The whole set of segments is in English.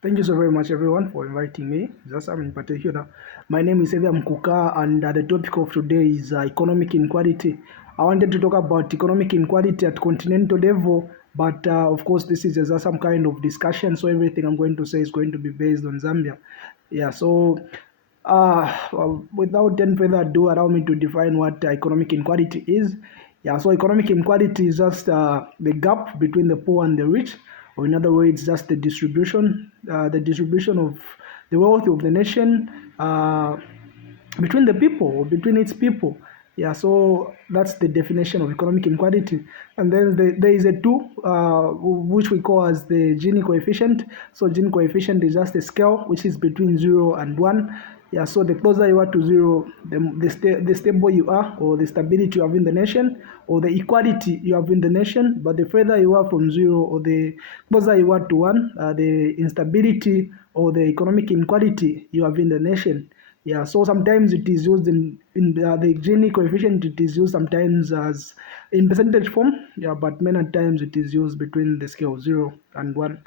Thank you so very much, everyone, for inviting me. Just in particular, my name is Evia Mkuka, and the topic of today is economic inequality. I wanted to talk about economic inequality at continental level, but of course, this is just some kind of discussion. So everything I'm going to say is going to be based on Zambia. Yeah. So, without any further ado, allow me to define what economic inequality is. Yeah. So economic inequality is just the gap between the poor and the rich, or in other words, just the distribution of the wealth of the nation between the people, or between its people. Yeah, so that's the definition of economic inequality. And then there is a tool which we call as the Gini coefficient. So Gini coefficient is just a scale which is between 0 and 1. Yeah, so the closer you are to 0, the stable you are, or the stability you have in the nation, or the equality you have in the nation. But the further you are from 0, or the closer you are to 1, the instability or the economic inequality you have in the nation. Yeah, so sometimes it is used in the Gini coefficient. It is used sometimes as in percentage form. Yeah, but many times it is used between the scale of 0 and 1.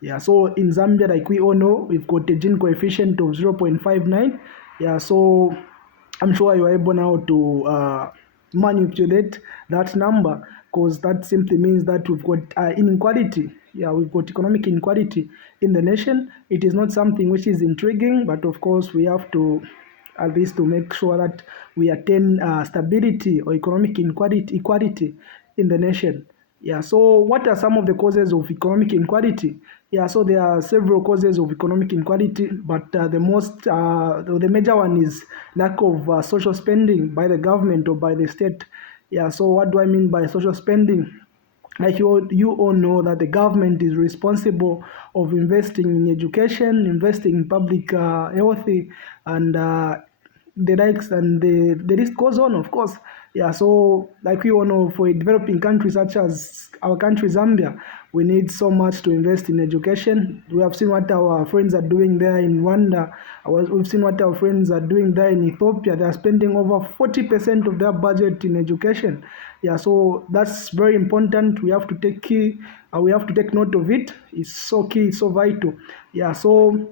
Yeah, so in Zambia, like we all know, we've got a Gini coefficient of 0.59. Yeah, so I'm sure you are able now to manipulate that number, because that simply means that we've got inequality. Yeah, we've got economic inequality in the nation. It is not something which is intriguing, but of course we have to at least to make sure that we attain stability or economic equality in the nation. Yeah, so what are some of the causes of economic inequality? Yeah, so there are several causes of economic inequality, but the major one is lack of social spending by the government or by the state. Yeah, so what do I mean by social spending? Like you all know that the government is responsible of investing in education, investing in public health, and the likes, and the list goes on, of course. Yeah, so like we all know, for a developing country such as our country Zambia, we need so much to invest in education. We have seen what our friends are doing there in Rwanda. We've seen what our friends are doing there in Ethiopia. They are spending over 40% of their budget in education. Yeah, so that's very important. We have to take key. We have to take note of it. It's so key. It's so vital. Yeah, so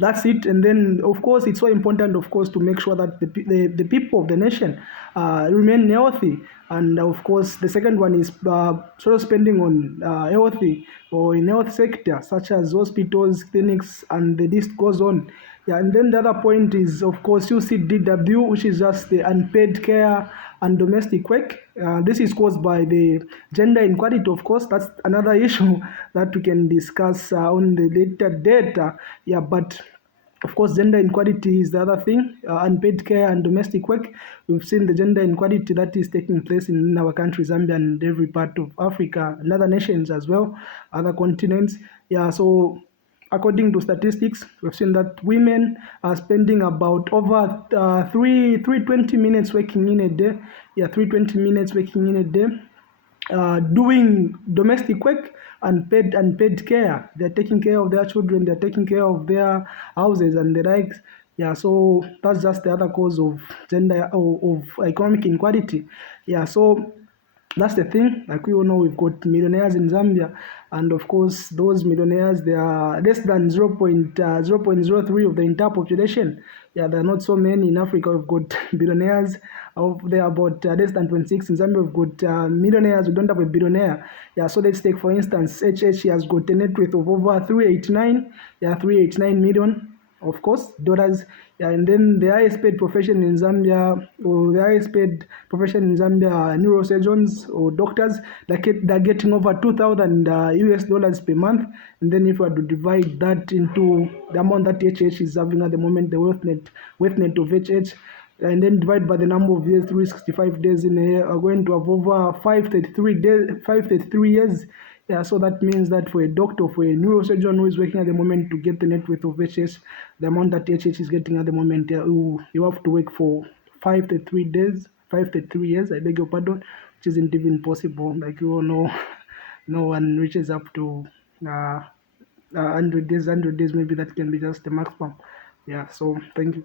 that's it. And then of course it's so important, of course, to make sure that the people of the nation remain healthy. And of course the second one is sort of spending on healthy or in health sector such as hospitals, clinics, and the list goes on. Yeah, and then the other point is, of course, UCDW, which is just the unpaid care and domestic work. This is caused by the gender inequality, of course. That's another issue that we can discuss on the later date. Yeah, but of course, gender inequality is the other thing. Unpaid care and domestic work. We've seen the gender inequality that is taking place in our country, Zambia, and every part of Africa, and other nations as well, other continents. Yeah, so according to statistics, we've seen that women are spending about over 320 minutes working in a day. Yeah, 320 minutes working in a day, doing domestic work and paid care. They're taking care of their children, they're taking care of their houses and the likes. Yeah, so that's just the other cause of gender of economic inequality. Yeah, so that's the thing. Like we all know, we've got millionaires in Zambia, and of course, those millionaires, they are less than 0.03 of the entire population. Yeah, there are not so many in Africa. We've got billionaires. They are about less than 26 in Zambia. We've got millionaires. We don't have a billionaire. Yeah, so let's take for instance, HH has got a net worth of over 389. Yeah, 389 million, of course, dollars. Yeah, and then the highest paid profession in Zambia, or the highest paid profession in Zambia, are neurosurgeons or doctors. They're getting over 2,000 US dollars per month. And then if we were to divide that into the amount that HH is having at the moment, the wealth net of HH, and then divide by the number of years, 365 days in a year, are going to have over 533 years. Yeah, so that means that for a doctor, for a neurosurgeon who is working at the moment to get the net worth of HS, the amount that HS is getting at the moment, you have to work for 5 to 3 days, 5 to 3 years, I beg your pardon, which isn't even possible. Like you all know, no one reaches up to 100 days, maybe that can be just the maximum. Yeah, so thank you.